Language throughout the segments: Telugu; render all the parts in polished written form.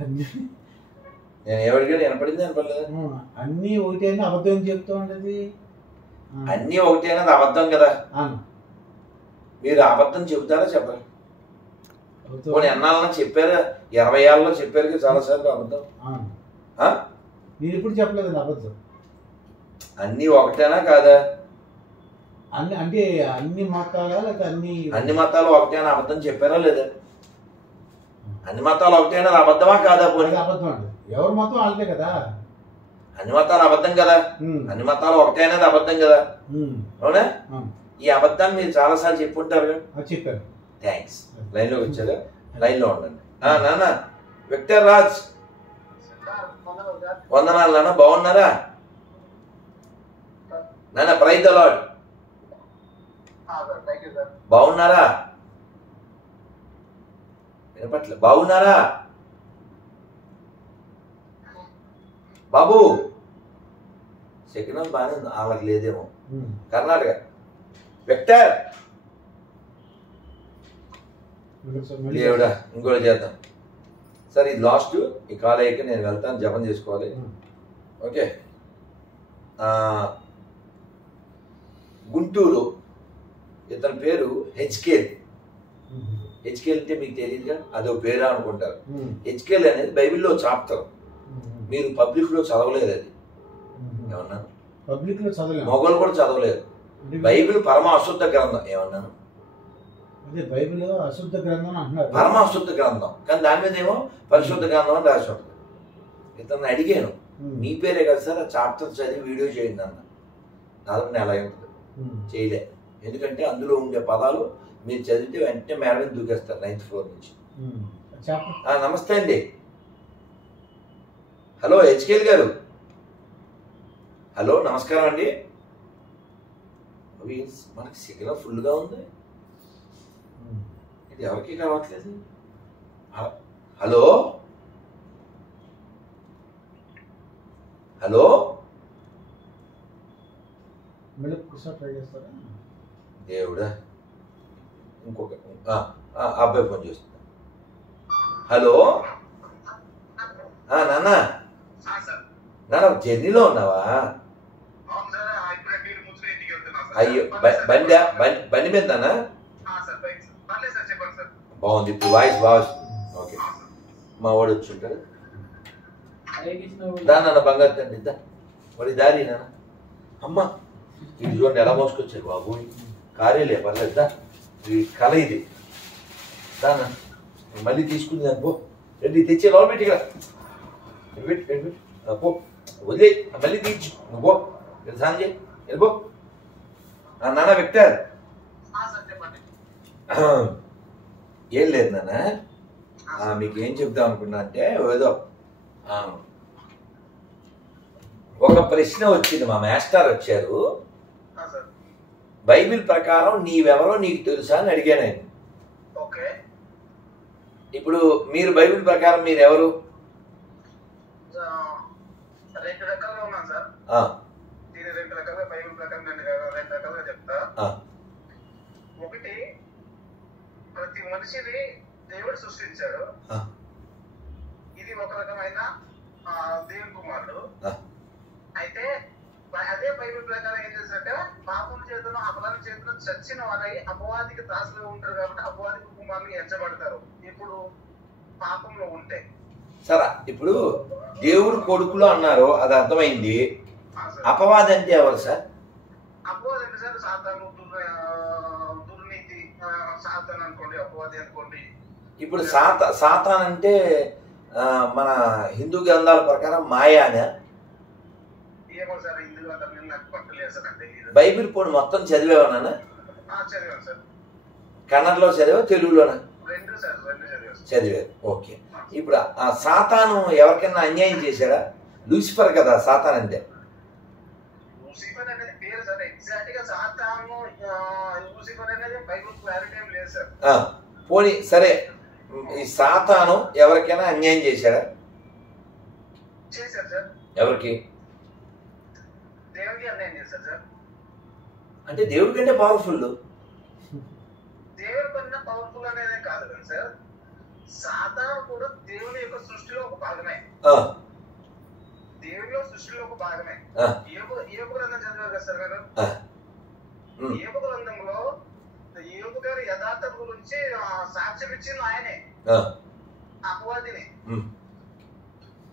నేను ఎవరికైనా వినపడింది వినపడలేదు. అన్నీ ఒకటైనా అబద్ధం చెప్తా ఉండేది. అన్నీ ఒకటి అనేది అబద్ధం కదా. మీరు అబద్ధం చెబుతారా చెప్పరు? కొన్ని ఎన్నాళ్ళని చెప్పారు, 20 ఏళ్ళలో చెప్పారు చాలాసార్లు అబద్ధం. నేను ఇప్పుడు చెప్పలేదు అబద్ధం. అన్నీ ఒకటేనా కాదా? అన్ని అంటే అన్ని మతాలా లేకపోతే అన్ని మతాలు ఒకటేనా అబద్ధం చెప్పారా లేదా? అన్ని మతాలు ఒకటేనా అబద్ధమా కాదా? పోనీ అబద్ధం అండి. ఎవరి మతం వాళ్ళదే కదా. అన్ని మతాలు అబద్ధం కదా. అన్ని మతాలు ఒకటే అనేది అబద్ధం కదా. అవునా? ఈ అబద్ధాన్ని మీరు చాలాసార్లు చెప్పుంటారు. చెప్పారు. థ్యాంక్స్. లైన్లోకి వచ్చారు, లైన్లో ఉండండి. నాన్న విక్టర్ రాజ్, వందనాలు నాన్న. బాగున్నారా నాన్న? Praise the lord. బాగున్నారా? వినపట్లే. బాగున్నారా బాబు? సెకండ్ బాగానే ఉంది, వాళ్ళకి లేదేమో. కర్ణాటక విక్టర్. దేవుడా, ఇంకోటి చేద్దాం. సరే ఇది లాస్ట్. ఈ కాల్ అయ్యాక నేను వెళ్తాను, జపం చేసుకోవాలి. ఓకే. గుంటూరు, ఇతని పేరు హెచ్కేల్. హెచ్కేల్ అంటే మీకు తెలియదుగా, అదో పేరా అనుకుంటారు. హెచ్కేల్ అనేది బైబిల్లో చాప్టర్. మీరు పబ్లిక్ లో చదవలేదు అది. ఏమన్నాను? పబ్లిక్ లో చదవలేదు, మొగలు కూడా చదవలేదు. బైబిల్ పరమ అశుద్ధ గ్రంథం. ఏమన్నాను? బైబిల్ అశుద్ధ గ్రంథం అంటున్నారు. పరమ అశుద్ధ గ్రంథం, కానీ దాని మీద ఏమో పరిశుద్ధ గ్రంథం అని రాసి ఉంటుంది. ఇతను అడిగాను, మీ పేరే కదా సార్, ఆ చాప్టర్ చదివి వీడియో చేయండి అన్న. దాదాపు నెల ఉంటుంది. చేయలే. ఎందుకంటే అందులో ఉండే పదాలు మీరు చదివితే వెంటనే మేడం దూకేస్తారు 9th floor నుంచి. నమస్తే అండి. హలో హెచ్కేల్ గారు. హలో నమస్కారం అండి. మనకి సిగ్నల్ ఫుల్గా ఉంది, ఇది ఎవరికి కావట్లేదు. హలో హలో దేవుడా, ఇంకొక అబ్బాయి ఫోన్ చేస్తున్నా. హలో నాన్న, నాన్న జర్నీలో ఉన్నావా? అయ్యో, బండి మీద నాన్న. బాగుంది, ఇప్పుడు వాయిస్ బాగా వస్తుంది. ఓకే, మా వాడు వచ్చి ఉంటాడు. నాన్న బంగారు తండ్రి ఇద్దా, వాడి దారి నాన్న. అమ్మ ఇది చూడండి ఎలా మోసుకొచ్చారు బాబు. కారేలే పర్లేదా, ఈ కళ ఇది. దాన్న మళ్ళీ తీసుకుంది దాన్ని. పో రెడ్డి తెచ్చి లోపల పెట్టి ఇక్కడ పెట్టి పో, వదిలే మళ్ళీ తీర్చు. నువ్వు పో, స్నానం చేయి, వెళ్ళిపో. నాన్న విక్టర్, ఏం లేదు నాన్న, మీకు ఏం చెప్దాం అనుకున్నా అంటే, ఏదో ఒక ప్రశ్న వచ్చింది. మా మాస్టర్ వచ్చారు, బైబిల్ ప్రకారం నీవెవరో నీకు తెలుసా అని అడిగాను ఆయన. ఇప్పుడు మీరు బైబిల్ ప్రకారం మీరు ఎవరు? ఒకటి, ప్రతి మనిషిని దేవుడు సృష్టించాడు. ఇది ఒక రకమైన దేవుని కుమారుడు. అయితే అదే బైబిల్ ప్రకారం ఏం చేశారంటే, పాపం చేతులు అపరాధం చేతులు చచ్చిన వారై అపవాదికి దాసులు ఉంటారు కాబట్టి అపవాది కుటుంబాన్ని ఎంచబడతారు ఇప్పుడు పాపంలో ఉంటే. సరే, ఇప్పుడు దేవుడు కొడుకులు అన్నారు, అది అర్థమైంది. అపవాది అంటే ఎవరు సార్? అపవాది అంటే సార్ సాతాను, దుర్నీతి, సాతాను అనుకోండి, అపవాది అనుకోండి. ఇప్పుడు సాతాన్ అంటే మన హిందూ గ్రంథాల ప్రకారం మాయానే. ఏమో సార్, హిందూ గ్రంథాలు నాకు పట్టలేదు సార్, అంటే బైబిల్ పోనీ మొత్తం చదివేవన్నా? చదివాను సార్. కన్నడలో చదివా, తెలుగులోనా? రెండు సార్, రెండు చదివాను. చదివారు. ఓకే. ఇప్పుడు ఆ సాతాను ఎవరికైనా అన్యాయం చేశాడా? లూసిఫర్ కదా సాతాన్ అంటే. లూసిఫర్ అనేది పేరు సార్, ఎగ్జాక్ట్ గా సాతాను లూసిఫర్ అనేది బైబిల్ క్లారిటీ ఏం లేదు సార్. పోనీ సరే, ఈ సాతాను ఎవరికైనా అన్యాయం చేశాడా? చేశారు సార్. ఎవరికి? దేవుడికి అన్యాయం చేశారు సార్. అంటే దేవుడి కంటే పవర్ఫుల్. దేవుడి కన్నా పవర్ఫుల్ అనేది కాదు కదా సార్. సాతాను కూడా దేవుని యొక్క సృష్టిలో ఒక దేవుడిలో సృష్టిలో ఒక భాగమే. యోబు గ్రంథం చదివారు కదా సార్ గారు? యోబు గ్రంథంలో యోబు గారి యథార్థం గురించి సాక్ష్యం ఇచ్చింది ఆయనే, అపవాదిని.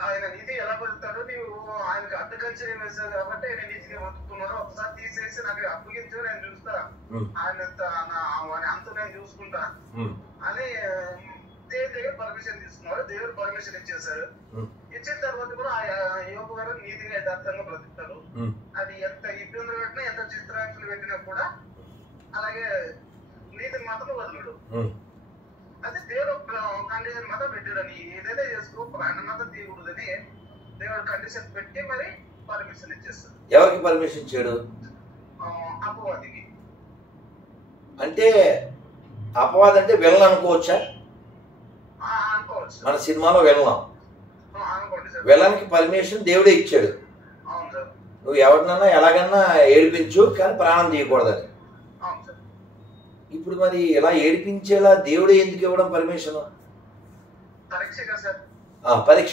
ఆయన నీతి ఎలా బతుకుతాడు, నీవు ఆయనకు అడ్డుకంచని వేశావు కాబట్టి ఆయన నీతిని బతుకుతున్నాడు, ఒకసారి తీసేసి నాకు అప్పగించు, నేను చూస్తా, ఆయన అంత నేను చూసుకుంటా అని దేవుడి దగ్గర పర్మిషన్ తీసుకున్నాడు. దేవుడు పర్మిషన్ ఇచ్చేసాడు. ఇచ్చిన తర్వాత కూడా యోబు గారు నీతిని యథార్థంగా బ్రతుకుతాడు. అది ఎంత ఇబ్బందులు పెట్టినా, ఎంత చిత్రాంశాలు పెట్టినా కూడా అలాగే నీతిని మాత్రం వదలడు. అదే దేవుడు కండిషన్ మాత్రం పెట్టాడని, ఏదైనా చేసుకో, ప్రాణ మాత్రం తీయకూడదని దేవుడు కండిషన్ పెట్టి మరి పర్మిషన్ ఇచ్చేస్తాడు. ఎవరికి పర్మిషన్ ఇచ్చాడు? అపవాదికి. అంటే అపవాది అంటే విలన్ అనుకోవచ్చా? అనుకోవచ్చు. మన సినిమాలో విలన్, అనుకోండి సార్. విలన్కి పర్మిషన్ దేవుడే ఇచ్చాడు. అవును సార్. నువ్వు ఎవరినన్నా ఎలాగన్నా ఏడిపించు, కానీ ప్రాణం తీయకూడదని. అవును సార్. ఇప్పుడు మరి ఇలా ఏడిపించేలా దేవుడే ఎందుకు ఇవ్వడం పర్మిషన్? పరీక్ష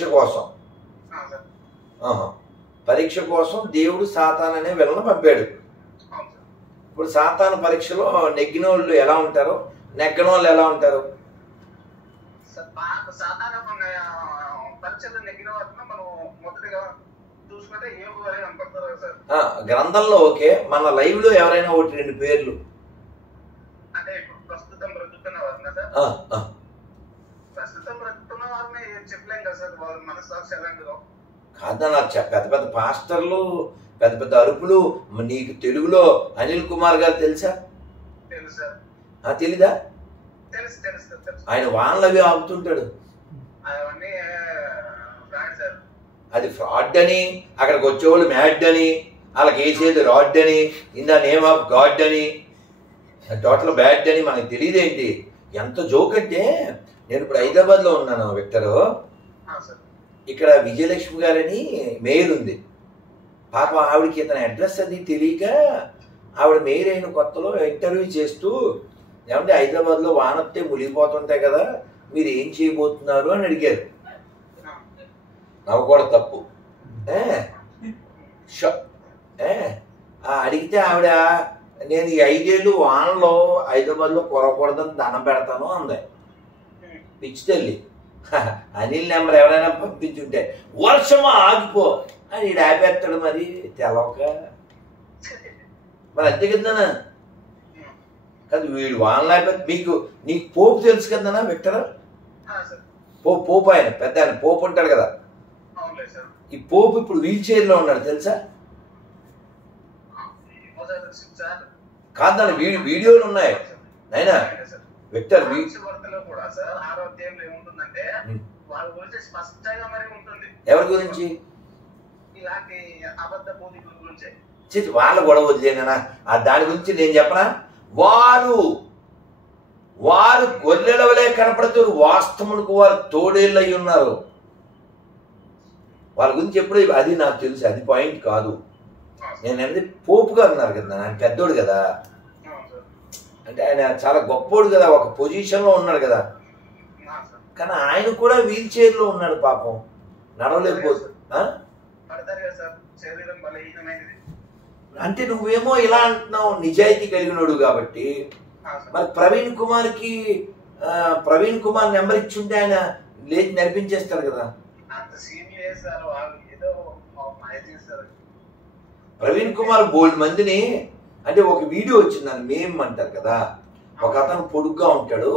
కోసం. పరీక్ష కోసం దేవుడు సాతాన్ అనే విలన్ పంపాడు. ఇప్పుడు సాతాను పరీక్షలో నెగ్గిన వాళ్ళు ఎలా ఉంటారు, నెగ్గన వాళ్ళు ఎలా ఉంటారు? గ్రంథంలో ఓకే, మన లైవ్ లో ఎవరైనా ఒకటి రెండు పేర్లు. అంటే ఇప్పుడు ప్రస్తుతం బ్రతుకుతున్న వారినా సార్? ప్రస్తుతం బ్రతుకుతున్న వారిని చెప్పలేం కదా సార్, వాళ్ళ మనస్సాక్షి ఎలాంటిదో. కాదన్నా, పెద్ద పెద్ద పాస్టర్లు, పెద్ద పెద్ద అరుపులు. నీకు తెలుగులో అనిల్ కుమార్ గారు తెలుసా? తెలుసు సార్. తెలీదా? తెలుసు తెలుసు తెలుసు. ఆయన వాన్లు అవి ఆపుతుంటాడు. అవన్నీ సార్. అది ఫ్రాడ్ అని, అక్కడికి వచ్చేవాళ్ళు మ్యాడ్ అని, వాళ్ళకి వేసేది రాడ్ అని, in the name of God అని, టోటల్ బ్యాడ్ అని మనకు తెలియదేంటి? ఎంత జోక్ అంటే, నేను ఇప్పుడు హైదరాబాద్లో ఉన్నాను విక్టరు. ఇక్కడ విజయలక్ష్మి గారని మేయర్ ఉంది. పాప ఆవిడకి ఇతని అడ్రస్ అది తెలియక ఆవిడ మేయర్ అయిన కొత్తలో ఇంటర్వ్యూ చేస్తూ, ఏమంటే హైదరాబాద్లో వానొస్తే మునిగిపోతుంటాయి కదా, మీరు ఏం చేయబోతున్నారు అని అడిగారు. నవ్వకూడదు, తప్పు. అడిగితే ఆవిడ, నేను ఈ 5 ఏళ్ళు వానలో హైదరాబాద్లో కొరకూడదని దండం పెడతాను అంది. పిచ్చి తల్లి. అనిల్ నెంబర్ ఎవరైనా పంపించుంటే వర్షమా ఆగిపో అని ఈడు ఆపేస్తాడు. మరి తెలవక మరి అంతే కదన్నా. కాదు, వీడు వానలు ఆపేది. నీకు పోపు తెలుసు కదన్నా విక్టర్? పోపు ఆయన పెద్ద ఆయన పోపు ఉంటాడు కదా. ఈ పోపు ఇప్పుడు వీల్ చైర్లో ఉన్నాడు తెలుసా? కాదన్న, వీడియోలు ఉన్నాయి అయినా విక్టర్. ఎవరి గురించి? వాళ్ళ గొడవ వదిలేనా? దాని గురించి నేను చెప్పనా? వారు గొర్రెలవలే కనపడుతారు, వాస్తవములకు వారు తోడేళ్ళు అయి ఉన్నారు. వాళ్ళ గురించి ఎప్పుడు అది నాకు తెలుసు, అది పాయింట్ కాదు. నేను అనేది పోపుగా అన్నారు కదా, ఆయన పెద్దోడు కదా, అంటే ఆయన చాలా గొప్పోడు కదా, ఒక పొజిషన్లో ఉన్నాడు కదా. కానీ ఆయన కూడా వీల్ చైర్లో ఉన్నాడు పాపం, నడవలేకపోతు. అంటే నువ్వేమో ఇలా అంటున్నావు, నిజాయితీ కలిగినోడు కాబట్టి. మరి ప్రవీణ్ కుమార్ నెంబర్ ఇచ్చుంటే ఆయన లేచి నడిపించేస్తాడు కదా. ప్రవీణ్ కుమార్ బోల్డ్ మందిని, అంటే ఒక వీడియో వచ్చిందని మేం అంటారు కదా, ఒక అతను పొడుగ్గా ఉంటాడు,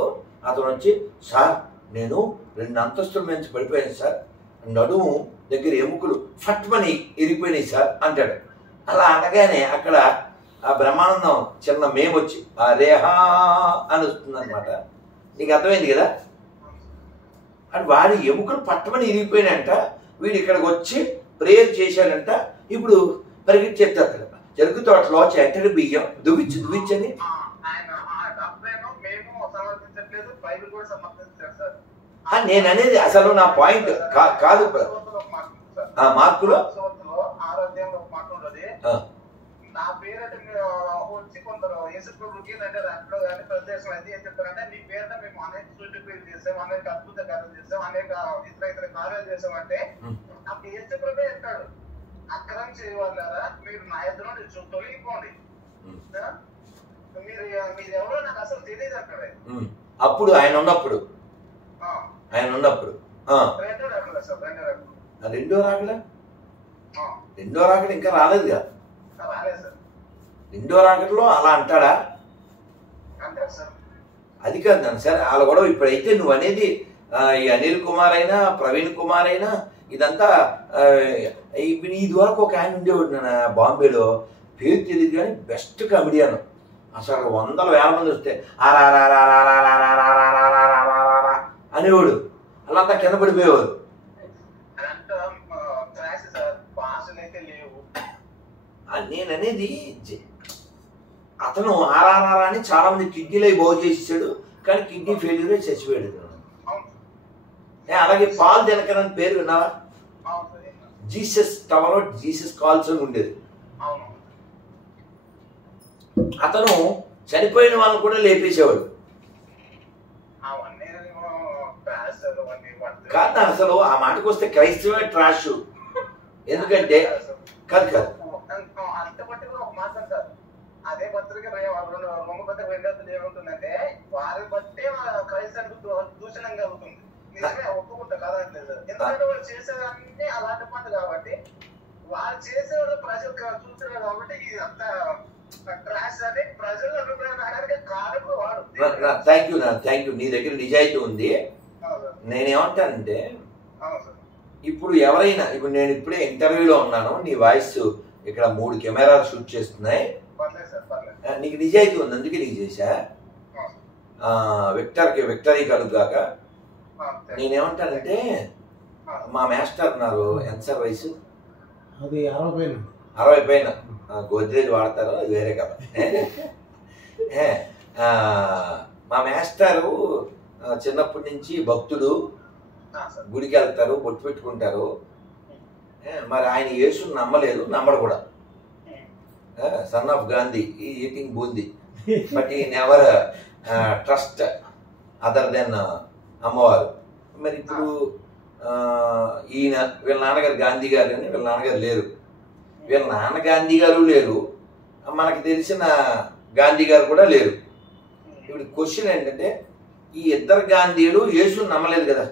అతను వచ్చి, సార్ నేను 2 అంతస్తుల నుంచి పడిపోయాను సార్, నడుము దగ్గర ఎముకలు ఫట్మని ఇరిగిపోయినాయి సార్ అంటాడు. అలా అనగానే అక్కడ ఆ బ్రహ్మానందం చిన్న మేమొచ్చి రేహా అని వస్తుంది అనమాట. నీకు అర్థమైంది కదా? అంటే వాడి ఎముకలు పట్టమని ఇరిగిపోయినాయంట, వీడు ఇక్కడికి వచ్చి ప్రేయర్ చేశాడంట. ఇప్పుడు పరిగెత్తి చెప్తారు చెరుకు తోటలో చెట్టడి బియ్యం దువ్విచ్చని. నేను అనేది అసలు నా పాయింట్ కాదు. మార్కులో నా పేరంటే వచ్చి కొందరు యేసుప్రభుకి అంటే దాంట్లో కానీ ప్రదేశం అయితే ఏం చెప్తారంటే నీ పేరుట మేము అనేక సూచనలు చేసాం, అనేక అద్భుత కార్యాలు చేసాం, అనేక ఇతర కార్యాలు చేసామంటే అప్పుడు యేసుప్రభే అంటాడు, అక్రమం చేయవాళ్ళారా మీరు నా ఎదురు నుండి తొలగిపోండి, మీరు ఎవరో నాకు అసలు తెలియదు అంటాడు. అప్పుడు ఆయన ఉన్నప్పుడు రెండో రాకడ ఇంకా రాలేదుగా. రెండో రాకడలో అలా అంటాడా? అది కాదు నన్ను సరే వాళ్ళ గొడవ. ఇప్పుడైతే నువ్వు అనేది ఈ అనిల్ కుమార్ అయినా ప్రవీణ్ కుమార్ అయినా ఇదంతా ఇది వరకు ఒక ఆయన ఉండేవాడు నాన్న బాంబేలో, పేరు తెలియదు కానీ బెస్ట్ కమెడియన్. అసలు 100,000 మంది వస్తే అనేవాడు, అలా అంతా కింద పడిపోయేవాడు. నేననేది అతను ఆర్ఆర్ఆర్ అని చాలా మంది కిడ్నీలు అవి బాగు చేసేసాడు, కానీ కిడ్నీ ఫెయిల్యూర్ అయి చచ్చిపోయాడు. అలాగే పాల్ దినకర్ అని పేరు విన్నావా? జీసస్ టవర్ జీసస్ కాల్స్ అని ఉండేది. అతను చనిపోయిన వాళ్ళని కూడా లేపేసేవాడు. కాదు అసలు ఆ మాటకు వస్తే క్రైస్తవే ట్రాష్. ఎందుకంటే కాదు కాదు అదే పత్రిక రొమ్మ పత్రిక 2 ఏమవుతుందంటే వారి బట్టే క్రైస్తవులకు దూషణం కలుగుతుంది. నిజమే, ఒప్పుకుంటా కదా. ఎందుకంటే వాళ్ళు చేసేదాన్ని అలాంటి పని కాబట్టి వాళ్ళు చేసేవాళ్ళు ప్రజలు చూసారు కాబట్టి ఇది అంత ట్రాష్ అని ప్రజలు అభిప్రాయం కాదు వాడు. Thank you. నీ దగ్గర నిజాయితీ ఉంది. నేనేమంటానంటే ఇప్పుడు ఎవరైనా ఇప్పుడు నేను ఇప్పుడే ఇంటర్వ్యూలో ఉన్నాను, నీ వాయిస్ ఇక్కడ 3 కెమెరాలు షూట్ చేస్తున్నాయి, నీకు నిజాయితీ ఉంది అందుకే నీకు చేశా. విక్టరీ కలుగాక నేనేమంటానంటే మా మాస్టర్ ఉన్నారు, ఎంత సార్ వయసు? అది 60 పైన. గోద్రేజ్ వాడతారు, అది వేరే కదా. మా మాస్టరు చిన్నప్పటి నుంచి భక్తుడు, గుడికి వెళ్తారు, బొట్టు పెట్టుకుంటారు. మరి ఆయన యేసుని నమ్మలేదు, నమ్మడు కూడా. Son of Gandhi, eating boondi, but ఈ నెవర్ ట్రస్ట్ అదర్ దెన్ అమ్మవారు. మరి ఇప్పుడు ఈయన వీళ్ళ నాన్నగారు గాంధీ గారు అని, వీళ్ళ నాన్నగారు లేరు, వీళ్ళ నాన్న గాంధీ గారు లేరు, మనకి తెలిసిన గాంధీ గారు కూడా లేరు. ఇప్పుడు క్వశ్చన్ ఏంటంటే ఈ ఇద్దరు గాంధీలు యేసుని నమ్మలేదు కదా,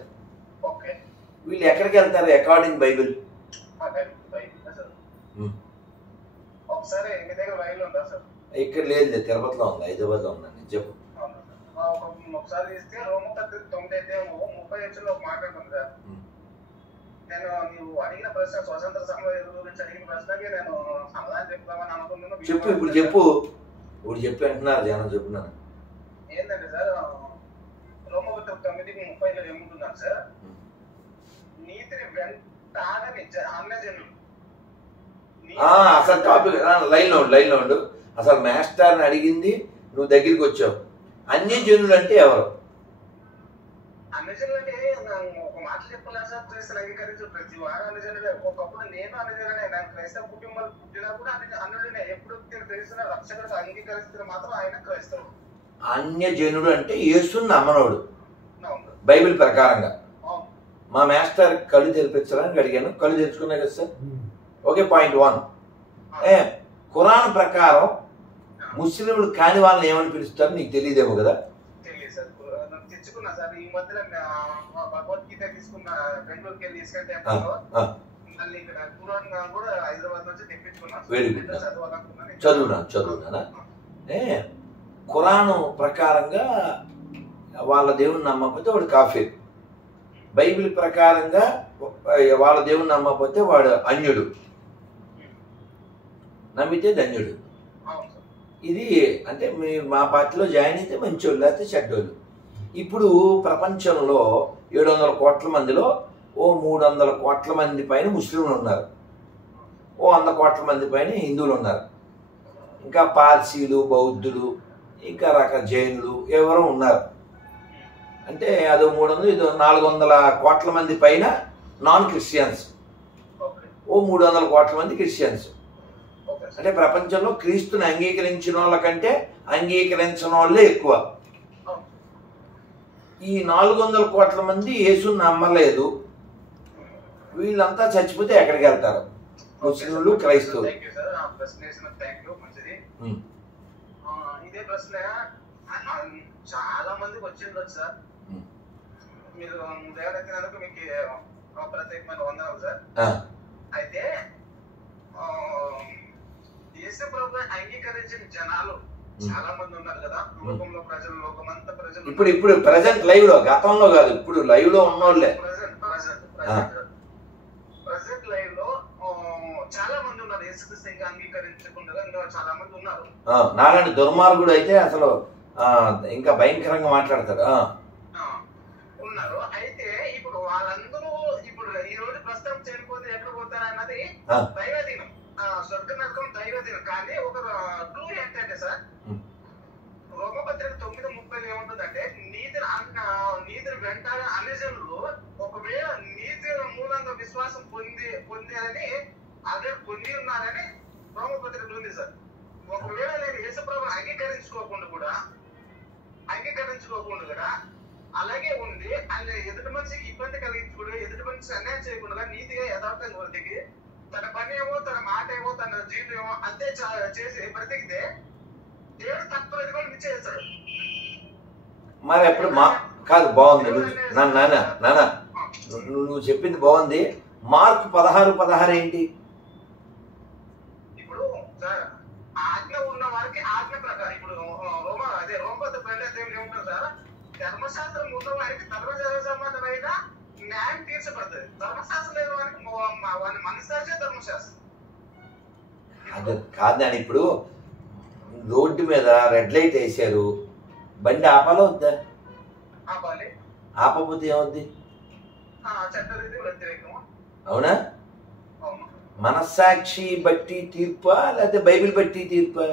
వీళ్ళు ఎక్కడికి వెళ్తారు అకార్డింగ్ బైబిల్? ఇక్కడ లేదు, తిరుపతిలో ఉంది, హైదరాబాద్ లో ఉందండి. చెప్పు. ఒకసారి ఇస్తే రోమపత్రిక 9:30 మాట్లాడుతుంది సార్. నేను నువ్వు అడిగిన ప్రశ్న స్వతంత్ర సమరం గురించి అడిగిన ప్రశ్నకి నేను సమాధానం చెప్తామని అనుకున్నాను. చెప్పు ఇప్పుడు చెప్పు. ఇప్పుడు చెప్పి అంటున్నారు జనం, చెప్పున్నాను. ఏంటంటే సార్ రోమపత్రిక 9:30 ఏముంటున్నాను సార్, నీతిని వెంటాడని అన్యజనులు. అసలు టాపిక్ లైన్లో ఉండు. అసలు మాస్టర్ని అడిగింది, నువ్వు దగ్గరికి వచ్చావు. అన్యజనులు అంటే ఎవరు? అన్యజనులు అంటే ఒక మాట చెప్పలేదు సార్, క్రైస్తవులు అంగీకరించు ప్రతి వాడు అన్యజనుడే. ఒకప్పుడు నేను అన్యజనుడే, నేను క్రైస్తవ కుటుంబాలు పుట్టినా కూడా అన్యుడినే. ఎప్పుడు తెలిసిన రక్షకుడు అంగీకరిస్తే మాత్రం ఆయన క్రైస్తవుడు. అన్యజనుడు అంటే యేసుని నమ్మనోడు బైబిల్ ప్రకారంగా. మా మాస్టర్ కళ్ళు తెరిపించడానికి అడిగాను, కళ్ళు తెరుచుకున్నా కదా సార్. Okay, point 1. ఖురాన్ ప్రకారం ముస్లింలు కాని వాళ్ళని ఏమని పిలుస్తారు నీకు తెలియదేమో కదా? తెచ్చుకున్నా సార్, ఈ మధ్యలో భగవద్గీత తీసుకున్న బెంగళూరుకి వెళ్ళి తీసుకుంటే మళ్ళీ ఇక్కడ ఖురాన్ కూడా హైదరాబాద్ నుంచి తెప్పించుకున్నాను. Very good, చదువునా? ఖురాను ప్రకారంగా వాళ్ళ దేవుని నమ్మకపోతే వాడు కాఫీర్, బైబిల్ ప్రకారంగా వాళ్ళ దేవుని నమ్మకపోతే వాడు అన్యుడు, నమ్మితే ధన్యుడు. ఇది అంటే మా పార్టీలో జాయిన్ అయితే మంచోళ్ళు, లేకపోతే చెడ్డోళ్ళు. ఇప్పుడు ప్రపంచంలో 700 కోట్ల మందిలో 300 కోట్ల మంది పైన ముస్లింలు ఉన్నారు, 100 కోట్ల మంది పైన హిందువులు ఉన్నారు, ఇంకా పార్సీలు, బౌద్ధులు, ఇంకా జైనులు ఎవరో ఉన్నారు. అంటే అదో 300 ఇదో 400 కోట్ల మంది పైన నాన్ క్రిస్టియన్స్, 300 కోట్ల మంది క్రిస్టియన్స్. అంటే ప్రపంచంలో క్రీస్తుని అంగీకరించిన వాళ్ళ కంటే అంగీకరించిన వాళ్ళే ఎక్కువ. ఈ 400 కోట్ల మంది యేసుని నమ్మలేదు. వీళ్ళంతా చచ్చిపోతే ఎక్కడికి వెళ్తారు? ముస్లింలు, క్రైస్తవులు. ఇదే ప్రశ్న చాలా మందికి వచ్చిండొచ్చు సార్. మీరు దేవుడెక్కినందుకు మీకు ప్రత్యేకమైన వందనాలు సార్. అయితే యేసు ప్రభువుని అంగీకరించిన జనాలు చాలా మంది ఉన్నారు కదా లోకంలో. ప్రజలు లోకమంతా ప్రజలు ఇప్పుడు ప్రెసెంట్ లైవ్ లో, గతంలో కాదు, ఇప్పుడు లైవ్ లో ఉన్నోళ్ళే. ప్రెసెంట్ లైవ్ లో చాలా మంది ఉన్నారు. యేసుక్రీస్తు ఇంకా అంగీకరించకుండా ఇంకా చాలా మంది ఉన్నారు. నాలాంటి దుర్మార్గుడు అయితే అసలు ఇంకా భయంకరంగా మాట్లాడతాడు. ఉన్నారు. అయితే ఇప్పుడు వాళ్ళందరూ ఇప్పుడు ఈ రోజు ప్రస్తుతం చనిపోతే ఎక్కడ పోతారు అన్నది దైవదినం, స్వర్గ నరకం దైవదినం. కానీ ఒక క్లూ ఏంటంటే సార్, రోమపత్రిక 9:30 ఏముంటుందంటే నీతిని వెంటాడే అన్ని జనులు ఒకవేళ నీతి మూలంగా విశ్వాసం పొందారని అదే పొంది ఉన్నారని రోమపత్రికలు ఉంది సార్. ఒకవేళ నేను యేసుప్రభువుని అంగీకరించుకోకుండా కూడా అలాగే ఉంది. ఆయన ఎదుటి మనిషికి ఇబ్బంది కలిగించకూడదు, ఎదుటి మనిషి అన్యాయం చేయకుండా నీతిగా యథార్థంగా బ్రతికి తన పని ఏమో, తన మాట ఏమో, తన జీవితం ఏమో అంతే చేసి బ్రతికితే దేవుడు తక్కువ కూడా నిశ్చయిస్తాడు. మరి ఎప్పుడు కాదు, బాగుంది నాన్న, నువ్వు చెప్పింది బాగుంది. మార్కు 16:16 ఏంటి? ఇప్పుడు సార్ ఆజ్ఞ ఉన్న వారికి ఆజ్ఞ ప్రకారం ఇప్పుడు రోమపత్రిక ఏముంటుంది సార్, ధర్మశాస్త్రం ఉన్న వారికి ధర్మశాస్త్ర సంబంధమైన న్యాయం తీర్చబడుతుంది. ధర్మశాస్త్రం లేని వారికి వారి మనసాచే ధర్మశాస్త్రం కాదు. నేను ఇప్పుడు రోడ్డు మీద రెడ్ లైట్ వేసారు, బండి ఆపాలో వద్దా? ఆపాలి. ఆపకపోతే ఏమవుద్ది? చట్టరీతి వ్యతిరేకం. అవునా? మనస్సాక్షి బట్టి తీర్పా లేకపోతే బైబిల్ బట్టి తీర్పా?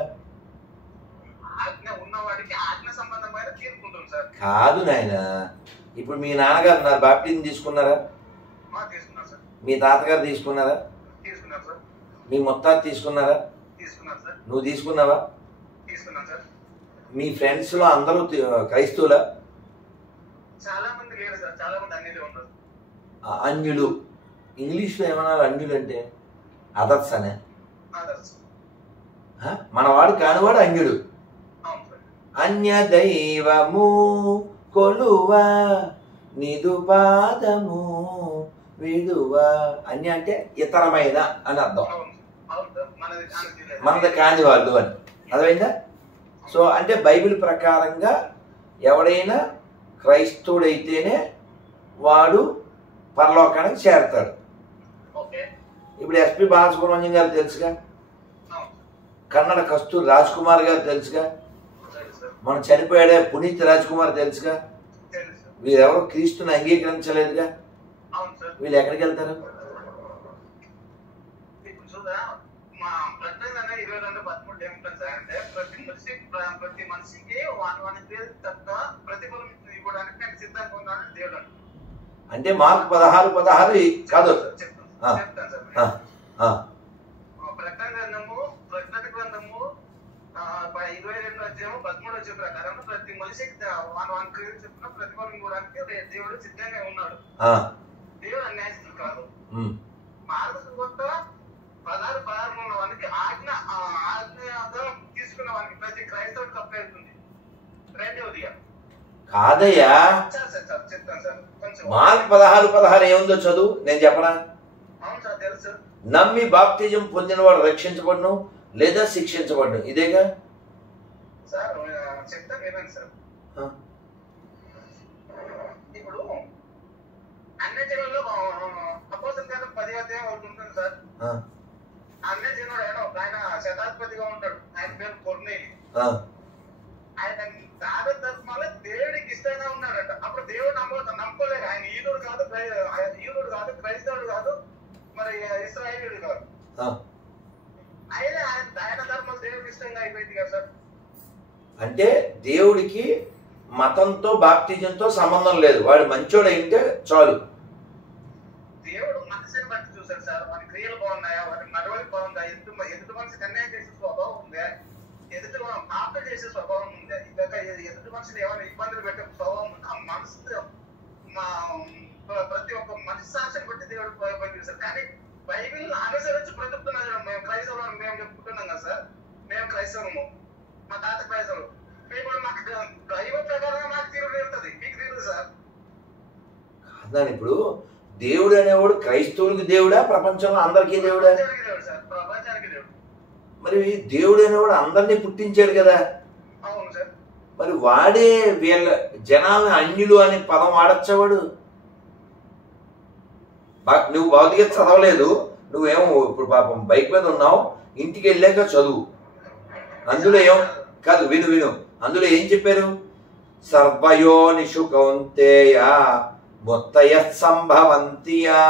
ఆజ్ఞ ఉన్నవాడికి ఆజ్ఞ సంబంధమైన తీర్పు ఉంటుంది సార్. కాదు నాయన, ఇప్పుడు మీ నాన్నగారు ఉన్నారు, బాప్టిజం తీసుకున్నారా? తీసుకున్నారు సార్. మీ తాతగారు తీసుకున్నారా? తీసుకున్నారు సార్. మీ ముత్తాత తీసుకున్నారా? తీసుకున్నారు సార్. నువ్వు తీసుకున్నావా? తీసుకున్నాను సార్. మీ ఫ్రెండ్స్ లో అందరూ క్రైస్తవులా? చాలా మంది లేరు సార్, చాలా మంది అన్యులు ఉంటారు. అన్యులు ఇంగ్లీష్ లో ఏమన్నారు? అన్యులు అంటే అదర్స్ అనే. మనవాడు కానివాడు అన్యుడు. అన్య దైవము కొలువా నిదు పాదము విడువా. అన్య అంటే ఇతరమైన అని అర్థం, మనది కాని వాళ్ళు అని అర్థమైందా? సో అంటే బైబిల్ ప్రకారంగా ఎవడైనా క్రైస్తవుడైతేనే వాడు పరలోకానికి చేరతాడు. ఇప్పుడు ఎస్పి బాలసుబ్రహ్మణ్యం గారు తెలుసుగా, కన్నడ కస్తూరి రాజ్ కుమార్ గారు తెలుసుగా, మన చనిపోయాడే పునీత్ రాజ్ కుమార్ తెలుసుగా. వీరెవరో క్రీస్తుని అంగీకరించలేదుగా. వీళ్ళు ఎక్కడికి వెళ్తారు? ప్రతి మనిషికి వాని పేరు తప్ప ప్రతిఫలం ఇవ్వడానికి నేను సిద్ధంగా ఉన్నానని దేవుడు. అంటే మార్కు 16:16 కాదు. ప్రకటన గ్రంథము 22:13 ప్రకారం ప్రతి మనిషికి వాని పేరు చెప్పిన ప్రతిఫలం ఇవ్వడానికి దేవుడు సిద్ధంగా ఉన్నాడు. దేవుడు అన్యాయస్తుడు కాదు. మార్కు కొత్త 16:13 ఉన్న వానికి ఆజ్ఞగా తీసుకున్న వానికి ప్రతి క్రైస్తవుడికి అప్లై అవుతుంది. రెండవది కాదయ్యా, చెప్తాను సార్. మార్కు 16:16 ఏముందో చదువు, నేను చెప్పనా? అవును సార్, తెలుసు. నమ్మి బాప్తిజం పొందినవాడు రక్షించబడును లేదా శిక్షించబడును, ఇదేగా సార్. చెప్తాను ఏమైంది సార్. ఇప్పుడు అన్ని జనుల్లో అపోస్తలుల కార్యం 10వ అధ్యాయం ఒకటి ఉంటుంది సార్. అన్ని జనుడు ఆయన శతాధిపతిగా ఉంటాడు. ఆయన పేరు కొర్నేలి. ఆయన ధర్మాల దేవుడికి ఇష్టంగా ఉన్నాడట. అప్పుడు దేవుడు నమ్మలేదు. ఆయన యూదుడు కాదు, క్రైస్తవుడు కాదు, మరి ఇశ్రాయేలుడు కాదు. ఆయన ధర్మాలు దేవుడికి ఇష్టంగా అయిపోయింది కదా సార్. అంటే దేవుడికి మతంతో బాప్తిజంతో సంబంధం లేదు, వాడు మంచోడు అయితే చాలు. దేవుడు మనసుని బట్టి చూసారు సార్. మన క్రియలు బాగున్నాయా, వాటి నడవడిక బాగుందా, ఎదుటి మనిషికి అన్యాయం చేసే స్వభావం ఉందా, ఎదుటి పాపం చేసే స్వభావం ఉందా, ఇంకా ఎదుటి మనిషిని ఏమైనా ఇబ్బందులు పెట్టే స్వభావం ఉందా, ఆ మనసు ప్రతి ఒక్క మనస్సాక్షిని బట్టి దేవుడు పనిచేస్తారు. కానీ బైబిల్ అనుసరించి బ్రతుకుతున్నారు. మేము క్రైస్తవులు మేము చెప్పుకుంటున్నాం కదా సార్, మేము క్రైస్తవము, మా తాత క్రైస్తవులు. ఇప్పుడు మాకు దైవ ప్రకారంగా మాకు తీరు వెళ్తుంది, మీకు తీరు సార్. కాదని ఇప్పుడు దేవుడు అనేవాడు క్రైస్తవులకి దేవుడా, ప్రపంచంలో అందరికీ దేవుడా? దేవుడు సార్, ప్రపంచానికి దేవుడు. మరి దేవుడు అనేవాడు అందరినీ పుట్టించాడు కదా. అవును సార్. మరి వాడే వీళ్ళ జనాలను అన్యులు అనే పదం వాడచ్చేవాడు. నువ్వు భౌతికత చదవలేదు, నువ్వేమో ఇప్పుడు పాపం బైక్ మీద ఉన్నావు, ఇంటికి వెళ్ళాక చదువు. అందులో ఏం కాదు, విను అందులో ఏం చెప్పారు? సర్వయోనిషు కౌంతేయ ముత్తయత్ సంభవంతియా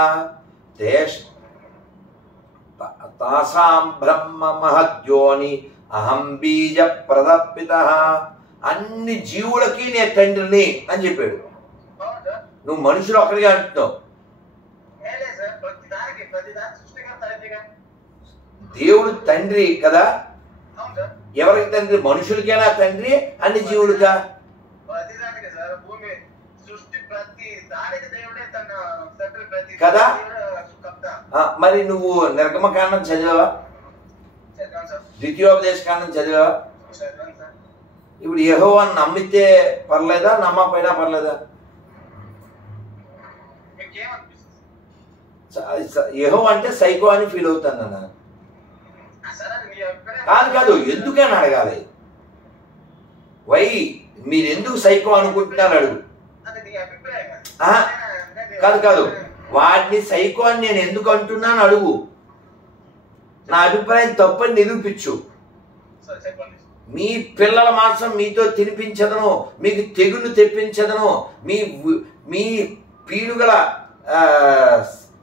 తాసాం బ్రహ్మ మహద్యోని అహం బీజ ప్రదప్పితః. అన్ని జీవులకి నేను తండ్రిని అని చెప్పాడు. నువ్వు మనుషులు ఒక్కడిగా అంటున్నావు. దేవుడు తండ్రి కదా. ఎవరికి తండ్రి? మనుషులకేనా తండ్రి, అన్ని జీవులుగా? కదా. మరి నువ్వు నిర్గమకాండం చదివావా? ద్వితీయోపదేశ కాండం చదివావా? ఇప్పుడు యెహోవాను నమ్మితే పర్లేదా, నమ్మకపోయినా పర్లేదా? యెహోవా అంటే సైకో అని ఫీల్ అవుతాను అన్న. కాదు ఎందుకని అడగాలి. వై మీరు ఎందుకు సైకో అనుకుంటున్నారు అడుగు. కాదు వాడిని సైకో అని నేను ఎందుకు అంటున్నాను అడుగు. నా అభిప్రాయం తప్పని నిరూపించు. మీ పిల్లల మాంసం మీతో తినిపించదను, మీకు తెగులు తెప్పించదను, మీ పీనుగల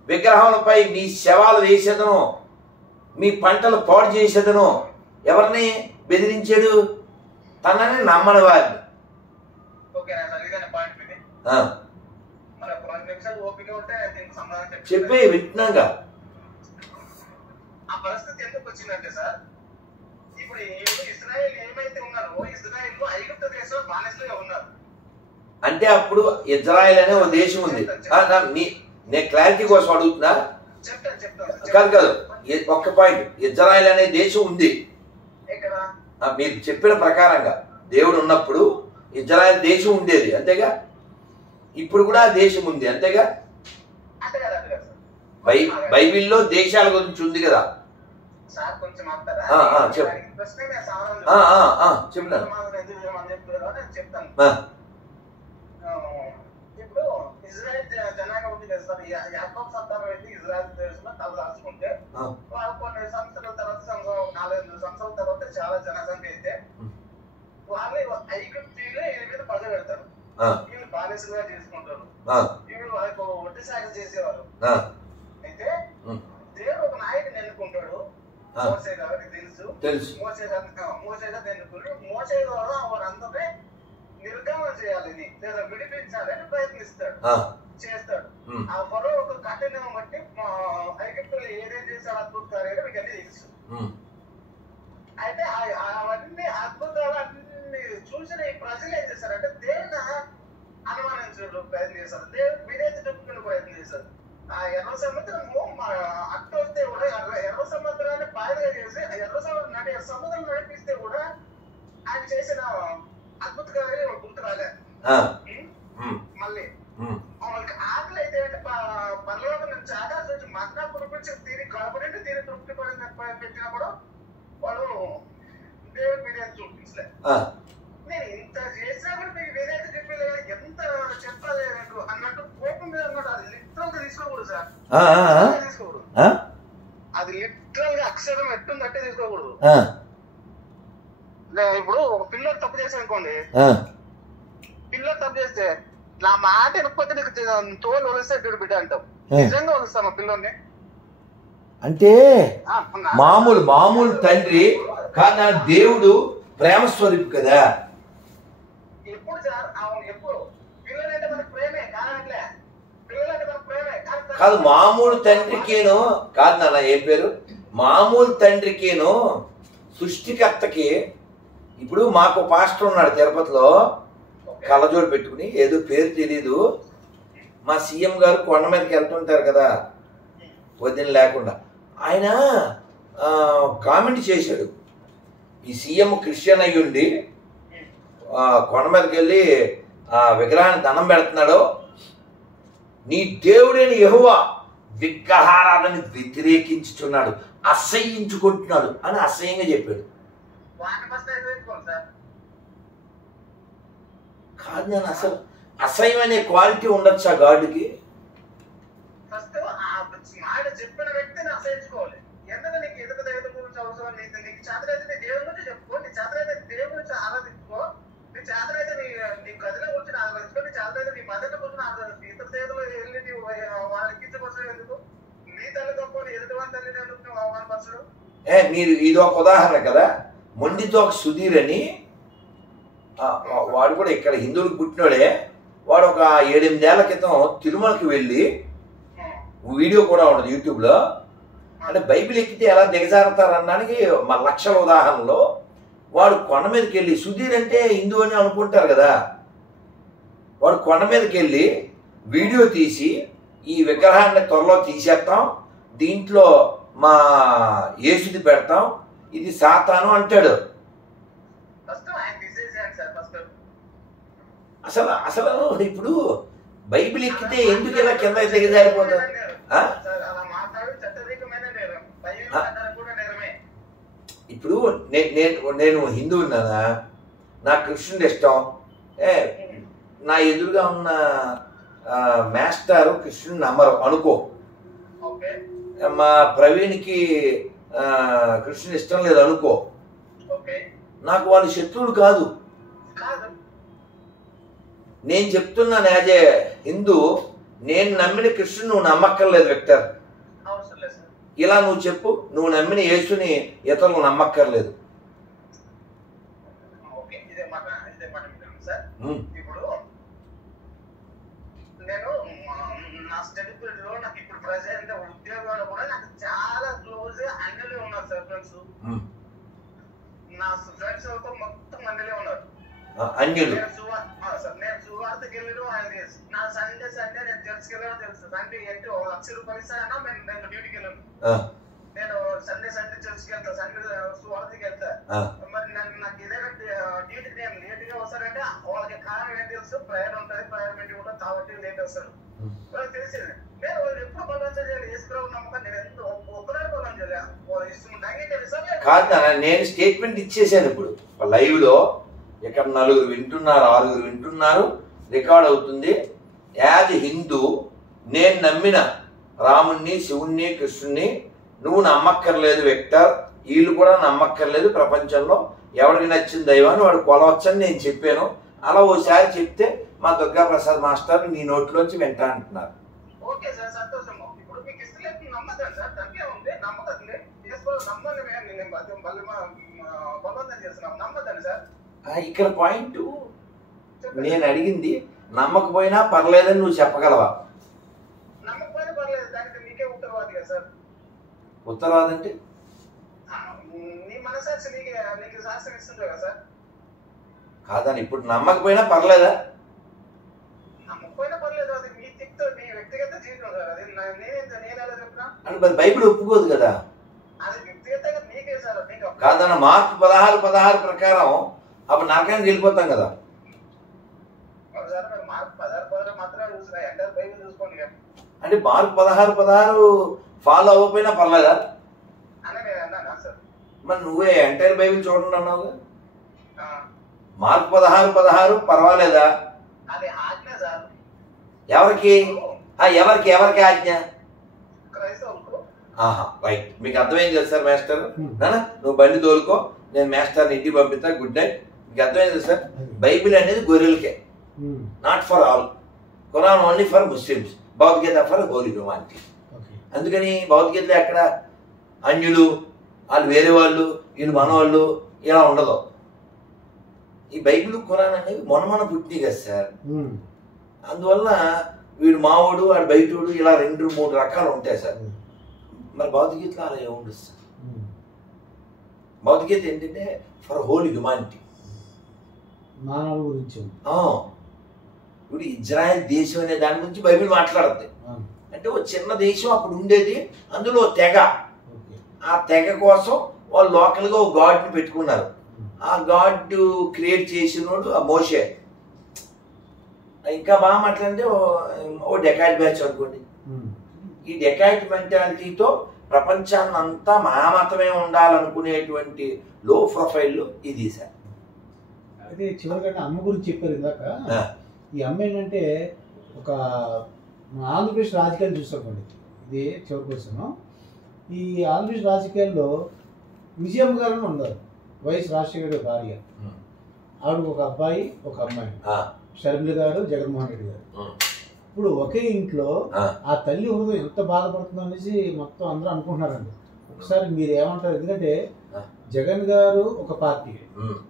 విగ్రహాలపై మీ శవాలు వేసేదను, మీ పంటలు పాడు చేసేదను. ఎవరిని బెదిరించాడు? తనని నమ్మని వారిని. చెప్పే వింటున్నాగా. ఆ పరిస్థితి ఎందుకు వచ్చిందంటే సార్, ఇప్పుడు ఇజ్రాయెల్ ఏమైతే ఉన్నారో, ఇజ్రాయెల్ ఐగుప్తు దేశంలో బానిసలుగా ఉన్నారు. అంటే అప్పుడు ఇజ్రాయెల్ అనే ఒక దేశం ఉంది. నేను క్లారిటీ కోసం అడుగుతున్నా. కాదు ఒక్క పాయింట్. ఇజ్రాయెల్ అనే దేశం ఉంది. మీరు చెప్పిన ప్రకారంగా దేవుడు ఉన్నప్పుడు ఇజ్రాయెల్ దేశం ఉండేది, అంతేగా? ఇప్పుడు కూడా ఆ దేశం ఉంది, అంతేగా? బైబిల్లో దేశాల గురించి ఉంది కదా. చెప్తాను. ఇప్పుడు ఇజ్రాయెల్ జనాంగం ఉంది కదా సార్, యాకోబు సంతానం వెళ్ళి ఇజ్రాయెల్ దేశంలో తలదాచుకుంటే కొన్ని సంవత్సరాల తర్వాత, 4-5 సంవత్సరాల తర్వాత చాలా జనసంఖ్య అయితే వాళ్ళు ఐగుప్తీయులు వీళ్ళ మీద పగ పెడతారు. వీళ్ళు బానిసలుగా చేసుకుంటారు. వీళ్ళు వాళ్ళకు ఒట్టి సాగు చేసేవారు. అయితే దేవుడు ఒక నాయకుని ఎన్నుకుంటాడు. మోసే గారికి తెలుసు. మోసేగా ఎన్నుకుంటాడు. మోసే ద్వారా వారందరినీ నిర్గమనం చేయాలని లేదా విడిపించాలని ప్రయత్నిస్తాడు, చేస్తాడు. ఆ ఫరో ఒక కఠినం బట్టి ఐగుప్తులు ఏదేం చేశాడు అద్భుత కార్యాలు మీకు అన్ని తెలుసు. అయితే అవన్నీ అద్భుతాలు అన్ని చూసిన ఈ ప్రజలు ఏం చేశారంటే దేవుని అనుమానించడం ప్రయత్నం చేశారు. దేవుడు విధేయత చూపుకునే ప్రయత్నం చేశారు. ఆ ఎర్ర సముద్రము అట్ట వస్తే కూడా ఎర్ర సముద్రాన్ని పాయలుగా చేసి ఎర్ర సముద్రం నడిపిస్తే కూడా ఆయన చేసిన అద్భుత కార్యాలు గుర్తు రాలే. మళ్ళీ వాళ్ళకి ఆకలి అయితే పర్లోకం నుంచి ఆకాశం నుంచి మన్నా కురిపించి తీరి కడుపు నుండి తీరి తృప్తి పెట్టినప్పుడు వాడు దేవుడు విధేయత చూపించలే. నేను ఇంత చేసినా కూడా మీకు విధేయత చెప్పలేదు, ఎంత చెప్పాలి అన్నట్టు కోపం మీద అన్నాడు. అది లిటరల్ గా తీసుకోకూడదు సార్, తీసుకోకూడదు. అది లిటరల్ గా అక్షరం ఎట్టుందంటే తీసుకోకూడదు. ఇప్పుడు ఒక పిల్లలు తప్పు చేశాను అనుకోండి, పిల్లలు తప్పు చేస్తే నా మాట వినకపోతే నీకు తోలు వలిస్తే బిడ్డ అంటాం. నిజంగా వలుస్తామా పిల్లల్ని? అంటే మామూలు తండ్రి కానీ దేవుడు ప్రేమ స్వరూపు కదా. ఎప్పుడు సార్? అవును, ఎప్పుడు పిల్లలంటే మనకు ప్రేమే కానట్లే. పిల్లలంటే మనకు ప్రేమే కానీ కాదు మామూలు తండ్రికేను కాదు నాన్న ఏం పేరు మామూలు తండ్రికేను సృష్టికర్తకి. ఇప్పుడు మాకు పాస్టర్ ఉన్నాడు తిరుపతిలో, కళ్ళజోడు పెట్టుకుని, ఏదో పేరు తెలీదు. మా సీఎం గారు కొండ మీదకి వెళ్తుంటారు కదా వదిన లేకుండా, ఆయన కామెంట్ చేశాడు, ఈ సీఎం క్రిస్టియన్ అయ్యి ఉండి కొండ మీదకి వెళ్ళి విగ్రహాన్ని దండం పెడుతున్నాడు, నీ దేవుడైన యెహోవా విగ్రహారాధనని వ్యతిరేకించుతున్నాడు, అసహ్యించుకుంటున్నాడు అని అసహ్యంగా చెప్పాడు. కాదు నేను అసలు అసహ్యం అనే క్వాలిటీ ఉండొచ్చు ఆ గాడ్కి. చెప్పిన వ్యక్తిని అసహించుకోవాలి. ఎందుకంటే నీకు ఎదుగు దేవుడి గురించి అవసరం లేదు. నీకు చేతనైతే నీ దేవుడి గురించి చెప్పుకో, నీ చేతనైతే దేవుడి గురించి ఆరాధించుకో, నీ చేతనైతే నీ గదిలో గురించి ఆరాధించుకో, నీ చేతనైతే నీ మదటి గురించి ఆరాధించుకో. ఇతర దేవులు వెళ్ళి వాళ్ళకి ఇచ్చపరచడం ఎందుకు? నీ తల్లి తప్ప ఎదుటి వాళ్ళ తల్లిని ఎందుకు నువ్వు అవమానపరచడం? మీరు ఇది ఒక ఉదాహరణ కదా. మొండితో ఒక సుధీర్ అని వాడు కూడా ఇక్కడ హిందువులకు పుట్టినోడే, వాడు ఒక 7-8 ఏళ్ల క్రితం తిరుమలకి వెళ్ళి, వీడియో కూడా ఉండదు యూట్యూబ్లో, అంటే బైబిల్ ఎక్కితే ఎలా దిగజారుతారనడానికి మా లక్షల ఉదాహరణలో వాడు కొండ మీదకి వెళ్ళి, సుధీర్ అంటే హిందూ అని అనుకుంటారు కదా, వాడు కొండ మీదకి వెళ్ళి వీడియో తీసి ఈ విగ్రహాన్ని త్వరలో తీసేస్తాం, దీంట్లో మా యేసుది పెడతాం, ఇది సాతాను అంటాడు. అసలు అసలు ఇప్పుడు బైబిల్ ఎక్కితే ఎందుకు ఇలా కింద దిగజారిపోతారు? ఇప్పుడు నేను హిందూ ఉన్నానా, నాకు కృష్ణుడు ఇష్టం, నా ఎదురుగా ఉన్న మాస్టారు కృష్ణుని నమ్మరు అనుకో, మా ప్రవీణ్కి కృష్ణుని ఇష్టం లేదు అనుకో, నాకు వాళ్ళు శత్రువులు కాదు. నేను చెప్తున్నాను యాజ్ ఏ హిందూ, నేను నమ్మిన కృష్ణుని నువ్వు నమ్మక్కర్లేదు విక్టర్. ఇలా నువ్వు చెప్పు, నువ్వు నమ్మిన యేసుని ఇతరులు నమ్మక్కర్లేదు. ఇప్పుడు నేను నా స్టడీ పీరియడ్ లో నాకు ఇప్పుడు ప్రెసెంట్ ఉద్యోగాలు కూడా నాకు చాలా క్లోజ్ అన్నలే ఉన్నారు సార్. ఫ్రెండ్స్ నా ఫ్రెండ్స్ మొత్తం అన్నలే ఉన్నారు. నేను సువార్తకి వెళ్ళడం ఆయన తెలుసు. నా సండే నేను చర్చ్కి వెళ్ళడం తెలుసు. సండే ఏంటి ₹1,00,000 ఇస్తానన్నా నేను డ్యూటీకి వెళ్ళను. నేను సండే చర్చ్కి వెళ్తా, సండే సువార్తకి వెళ్తా. మరి నాకు ఏదైనా డ్యూటీకి నేను లేట్ గా వస్తానంటే వాళ్ళకి కారణం ఏం తెలుసు, ప్రయాణం ఉంటుంది, ప్రయాణం మీటింగ్ ఉంటుంది కాబట్టి లేట్ వస్తారు. వాళ్ళకి తెలిసింది. నేను వాళ్ళు ఎప్పుడు బలం చేయాలి, వేసుకురావు నమ్మకం నేను ఎంత ఒక్కడే బలం చేయాలి, వాళ్ళు ఇష్టం తెలుసా కాదు. నేను స్టేట్మెంట్ ఇచ్చేసాను ఇప్పుడు లైవ్ లో, ఇక్కడ 4 వింటున్నారు, 6 వింటున్నారు, రికార్డ్ అవుతుంది. యాజ్ హిందూ నేను నమ్మిన రాముణ్ణి, శివుణ్ణి, కృష్ణుణ్ణి నువ్వు నమ్మక్కర్లేదు విక్టర్, వీళ్ళు కూడా నమ్మక్కర్లేదు. ప్రపంచంలో ఎవరికి నచ్చిన దైవాన్ని వాడు కొలవచ్చని నేను చెప్పాను. అలా ఓసారి చెప్తే మా దుర్గా ప్రసాద్ మాస్టర్ నీ నోట్లోంచి వింటా అంటున్నారు. ఓకే సార్, సంతోషం. ఇప్పుడు మీకు ఇష్టం నమ్మదండి సార్, తప్పే ఉంది, నమ్మదండి, నమ్మని బలవంతం చేస్తున్నాం, నమ్మదండి సార్. ఇక్కడ పాయింట్ నేను అడిగింది, నమ్మకపోయినా పర్లేదని నువ్వు చెప్పగలవా? నమ్మకపోయినా పర్లేదు, దానికి నీకే ఉత్తరవాది కదా సార్. ఉత్తరవాది అంటే నీ మనసాక్షి నీకు శాస్త్రం ఇస్తుంది కదా సార్. కాదని ఇప్పుడు నమ్మకపోయినా పర్లేదా? నమ్మకపోయినా పర్లేదు, అది మీ తిక్తో మీ వ్యక్తిగత జీవితం సార్. అది నేను ఎలా చెప్పినా అంటే మరి బైబిల్ ఒప్పుకోదు కదా. అది వ్యక్తిగతంగా నీకే సార్. కాదన్న మార్క్ 16:16 ప్రకారం అప్పుడు నరకానికి వెళ్ళిపోతాం కదా. అంటే మార్క్ 16:16 ఫాలో అవ్వకపోయినా పర్లేదా? మరి నువ్వే ఎంటైర్ బైబిల్ చూడండి అన్నావు. మార్క్ 16:16 పర్వాలేదా? ఎవరికి ఎవరికి ఎవరికి ఆజ్ఞ? రైట్, మీకు అర్థమైంది కదా సార్ మాస్టర్. నానా నువ్వు బండి తోలుకో, నేను మాస్టర్ని ఇంటికి పంపిస్తా, గుడ్ నైట్. మీకు అర్థమైంది సార్, బైబిల్ అనేది గొర్రెలకే, not for all. Quran only for Muslims, Bhagavad Gita for holy humanity. అందుకని భగవద్గీతలో ఎక్కడ అన్యులు, వాళ్ళు వేరే వాళ్ళు, వీళ్ళు మనవాళ్ళు ఇలా ఉండదు. ఈ బైబిల్ ఖురాన్ అనేవి మొన్న పుట్టినాయి కదా సార్. అందువల్ల వీడు మావాడు వాడు బయటోడు ఇలా 2-3 రకాలు ఉంటాయి సార్. మరి భగవద్గీతలో అలా ఏముండదు సార్. భగవద్గీత ఏంటంటే ఫర్ హోల్ హ్యుమానిటీ, మానవుల గురించి. ఇప్పుడు ఇజ్రాయెల్ దేశం అనే దాని గురించి బైబిల్ మాట్లాడుతుంది. అంటే ఒక చిన్న దేశం అప్పుడు ఉండేది, అందులో తెగ, ఆ తెగ కోసం వాళ్ళు లోకల్గా ఒక గాడ్ని పెట్టుకున్నారు. ఆ గాడ్ క్రియేట్ చేసినోడు ఆ మోషే. ఇంకా బాగా మాట్లాడితే ఓ డెకాయిట్ బ్యాచ్ అనుకోండి. ఈ డెకాయిట్ మెంటాలిటీతో ప్రపంచాన్ని అంతా మహామతమే ఉండాలనుకునేటువంటి లో ప్రొఫైల్ ఇది సార్. అయితే చివరిగా అమ్మ గురించి చెప్పారు ఇందాక. ఈ అమ్మ ఏంటంటే ఒక ఆంధ్రప్రదేశ్ రాజకీయాలు చూసుకోండి, ఇది చివరి క్వశ్చన్. ఈ ఆంధ్రప్రదేశ్ రాజకీయాల్లో విజయమ్మ గారు ఉన్నారు, వైఎస్ రాజశేఖర భార్య. ఆవిడ ఒక అబ్బాయి ఒక అమ్మాయి, షర్మిల గారు జగన్మోహన్ రెడ్డి గారు. ఇప్పుడు ఒకే ఇంట్లో ఆ తల్లి హృదయం ఎంత బాధపడుతుందో అనేసి మొత్తం అందరూ అనుకుంటున్నారండి. ఒకసారి మీరు ఏమంటారు? ఎందుకంటే జగన్ గారు ఒక పార్టీ,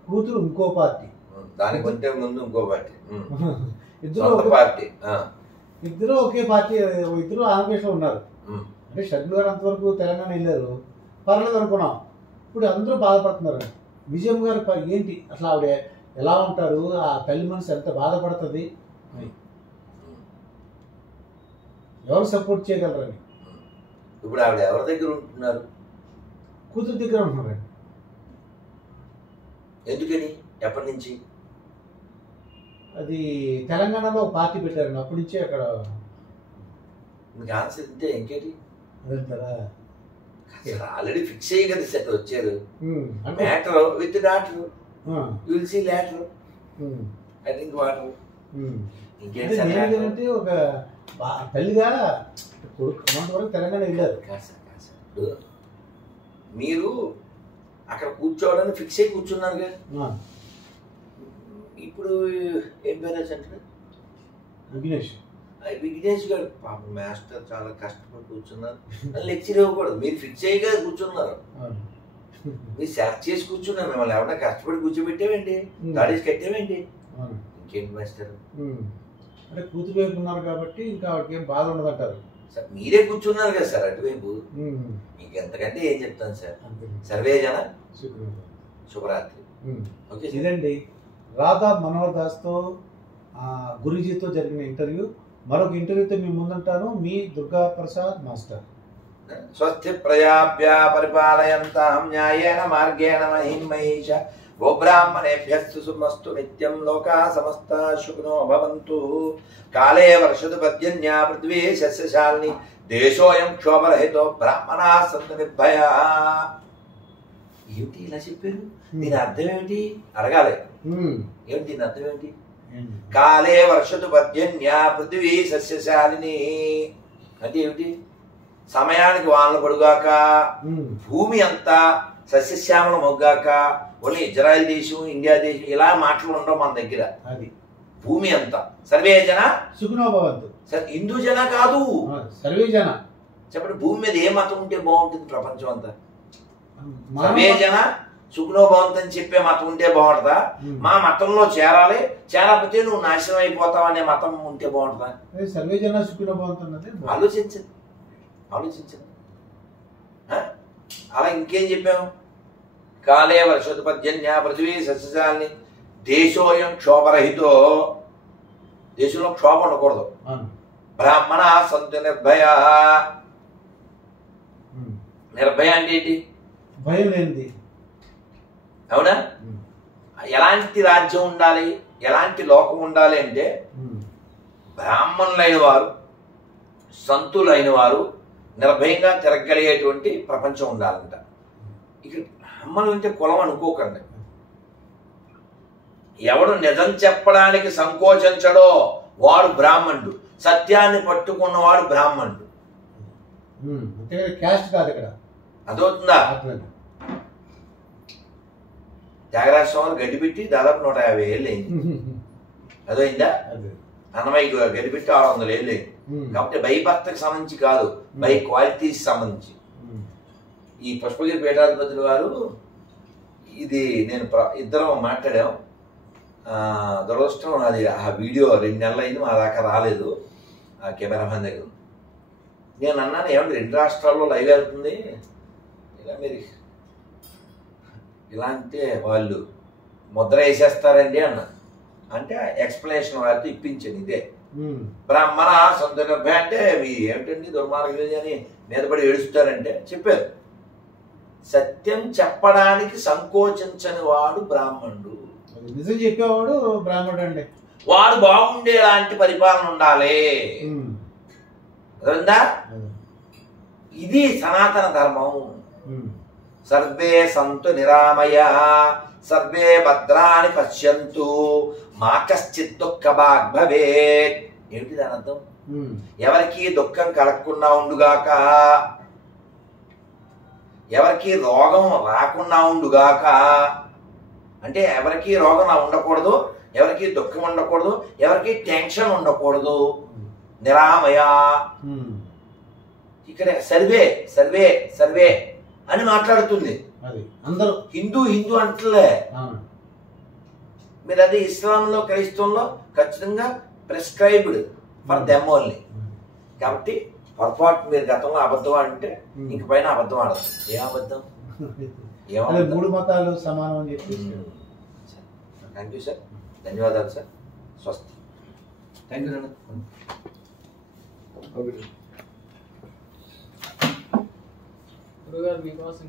కూతురు ఇంకో పార్టీ, దానికంటే ముందు ఇంకో పార్టీ, ఇద్దరు ఒకే పార్టీ, ఇద్దరు ఆంధ్రప్రదేశ్లో ఉన్నారు. అంటే షర్మిల గారు అంతవరకు తెలంగాణ వెళ్ళారు, పర్లేదు అనుకున్నాం. ఇప్పుడు అందరూ బాధపడుతున్నారు. విజయమ్మ గారు ఏంటి అసలు, ఆవిడ ఎలా ఉంటారు, ఆ తల్లి మనసు ఎంత బాధపడుతుంది, ఎవరు సపోర్ట్ చేయగలరని. ఇప్పుడు ఆవిడ ఎవరి దగ్గర ఉంటున్నారు? కూతురు దగ్గర ఉంటున్నారండి. ఎందుకని? ఎప్పటి నుంచి? అది తెలంగాణలో పార్టీ పెట్టారండి, అప్పటి నుంచే అక్కడ. మీకు ఆన్సర్ ఇంతే, ఇంకేంటి? అదంటారా? ఆల్రెడీ ఫిక్స్ అయ్యి కదా సార్ వచ్చారు. Matter with daughter, you will see later, I think water. ఇంకేంటంటే ఒక తల్లిగా కొడుకు వరకు తెలంగాణ వెళ్ళారు. మీరు అక్కడ కూర్చోవాలని ఫిక్స్ అయ్యి కూర్చున్నారుగా. ఇప్పుడు ఏం పేరు అంటే విఘ్నేష్. విఘ్నేష్ గారు పాపం మాస్టర్ చాలా కష్టపడి కూర్చున్నారు. లెక్చర్ ఇవ్వకూడదు, మీరు ఫిక్స్ అయ్యిగా కూర్చున్నారు, మీరు సెర్చ్ చేసి కూర్చున్నారు. మిమ్మల్ని ఎవరైనా కష్టపడి కూర్చోబెట్టేవేంటి, గాడీస్ కట్టేవేంటి, ఇంకేంటి మాస్టర్? అంటే కూతురు వైపు ఉన్నారు కాబట్టి ఇంకా వాడికి ఏం బాధ ఉండదు అంటారు సార్. మీరే కూర్చున్నారు కదా సార్ అటువైపు, మీకు ఎంతకంటే ఏం చెప్తాను సార్. సర్వే జన శుభరాత్రి. ఓకే, ఇదండి రాధా మనోహర్ దాస్తో గురూజీతో జరిగిన ఇంటర్వ్యూ. మరొక ఇంటర్వ్యూతో మీ ముందుంటాను, మీ దుర్గా ప్రసాద్ మాస్టర్. స్వస్తి ప్రజాభ్య పరిపాలయంతాం న్యాయేన మార్గేణ మహిం మహేష గోబ్రాహ్మణేభ్యస్తు సుమస్తు నిత్యం లోకా సమస్తా సుఖినో భవంతు. కాలే వర్షతు పర్జన్యా పృథ్వీ సస్యశాలిని దేశోయం క్షోభరహితో బ్రాహ్మణా సంతు నిర్భయా. ఏమిటి ఇలా చెప్పారు? దీని అర్థం ఏమిటి అడగాలి. ఏమిటి దీని అర్థం ఏమిటి? కాలే వర్షతు పర్జన్యా పృథ్వీ సస్యశాలిని అంటే ఏమిటి? సమయానికి వానలు పడుగాక, భూమి అంతా సస్యశ్యామలం మొగ్గాక. ఓన్లీ ఇజ్రాయెల్ దేశం, ఇండియా దేశం ఇలా మాటలు ఉండవు మన దగ్గర. అది భూమి అంతా సర్వే జన సుఖినో భవంతు. హిందూ జన కాదు, సర్వే జన. చెప్పండి, భూమి మీద ఏ మతం ఉంటే బాగుంటుంది ప్రపంచం అంతా? సర్వే జన సుఖినో భవంతు అని చెప్పే మతం ఉంటే బాగుంటుందా? మా మతంలో చేరాలి, చేరకపోతే నువ్వు నాశనం అయిపోతావు అనే మతం ఉంటే బాగుంటుందా? సర్వే జన సుఖినో భవంతు అన్నది ఆలోచించండి, ఆలోచించండి. అలా ఇంకేం చెప్పాము? కాలే వర్షతు పర్జన్యా పృథివీ సస్యశాలిని దేశోయం క్షోభరహితో, దేశంలో క్షోభ ఉండకూడదు. బ్రాహ్మణ సంతు నిర్భయ. నిర్భయ అంటే ఏంటి? భయం లేనిది. అవునా? ఎలాంటి రాజ్యం ఉండాలి, ఎలాంటి లోకం ఉండాలి అంటే బ్రాహ్మణులైన వారు, సంతులైన వారు నిర్భయంగా తిరగలిగేటువంటి ప్రపంచం ఉండాలంట. ఇక్కడ బ్రాహ్మణులు అంటే కులం అనుకోకండి. ఎవడు నిజం చెప్పడానికి సంకోచించడో వాడు బ్రాహ్మణుడు, సత్యాన్ని పట్టుకున్నవాడు బ్రాహ్మణుడు. క్యాస్ట్ కాదు ఇక్కడ, అదవుతుందా? త్యాగరాజ స్వామి గడ్డిపెట్టి దాదాపు 150 ఏళ్ళు అయింది. అదైందా? అన్నమయ్య గడ్డిపెట్టి 600 ఏళ్ళు అయింది. కాబట్టి బై భర్తకు సంబంధించి కాదు, బై క్వాలిటీస్ సంబంధించి. ఈ పుష్పగిరి పీఠాధిపతులు గారు, ఇది నేను ఇద్దరం మాట్లాడాం. దురదృష్టం అది ఆ వీడియో 2 నెలలు అయింది, మా దాకా రాలేదు. ఆ కెమెరామెన్ దగ్గర ఉంది. నేను అన్నాను, ఏమంటే 2 రాష్ట్రాల్లో లైవ్ వెళ్తుంది, ఇలా మీరు ఇలా అంటే వాళ్ళు ముద్ర వేసేస్తారండి అన్న. అంటే ఎక్స్ప్లెనేషన్ వారితో ఇప్పించాను. ఇదే బ్రాహ్మణ సంతగభ్య అంటే మీ ఏమిటండి దుర్మార్గులు అని మీదపడి ఏడుస్తారంటే చెప్పారు. సత్యం చెప్పడానికి సంకోచించని వాడు బ్రాహ్మణుడు. నిజం చెప్పేవాడు బ్రాహ్మణుడు అండి. వాడు బాగుండేలాంటి పరిపాలన ఉండాలి. అర్థమైందా? ఇది సనాతన ధర్మం. సర్వే సంతు నిరామయ సర్వే భద్రాని పశ్యంతు మా కశ్చిత్ దుఃఖ భాగ్ భవేత్. ఏమిటి దాని అర్థం? ఎవరికి దుఃఖం కలగకుండా ఉండుగాక, ఎవరికి రోగం రాకుండా ఉండుగాక. అంటే ఎవరికి రోగం ఉండకూడదు, ఎవరికి దుఃఖం ఉండకూడదు, ఎవరికి టెన్షన్ ఉండకూడదు. నిరామయ. ఇక్కడ సర్వే సర్వే సర్వే అని మాట్లాడుతుంది. అందరూ హిందూ హిందూ అంటలే. మీరు అది ఇస్లాంలో క్రైస్తవంలో ఖచ్చితంగా ప్రిస్క్రైబ్డ్ ఫర్ దెమ్ ఓన్లీ. కాబట్టి పొరపాటు మీరు గతంలో అబద్ధం అంటే ఇంక పైన అబద్ధం ఆడదు. ఏం అబద్ధం? 3 మతాలు సమానం అని చెప్పి. థ్యాంక్ యూ సార్, ధన్యవాదాలు సార్. స్వస్తి. థ్యాంక్ యూ నాన్న. గురుగారు మీకోసం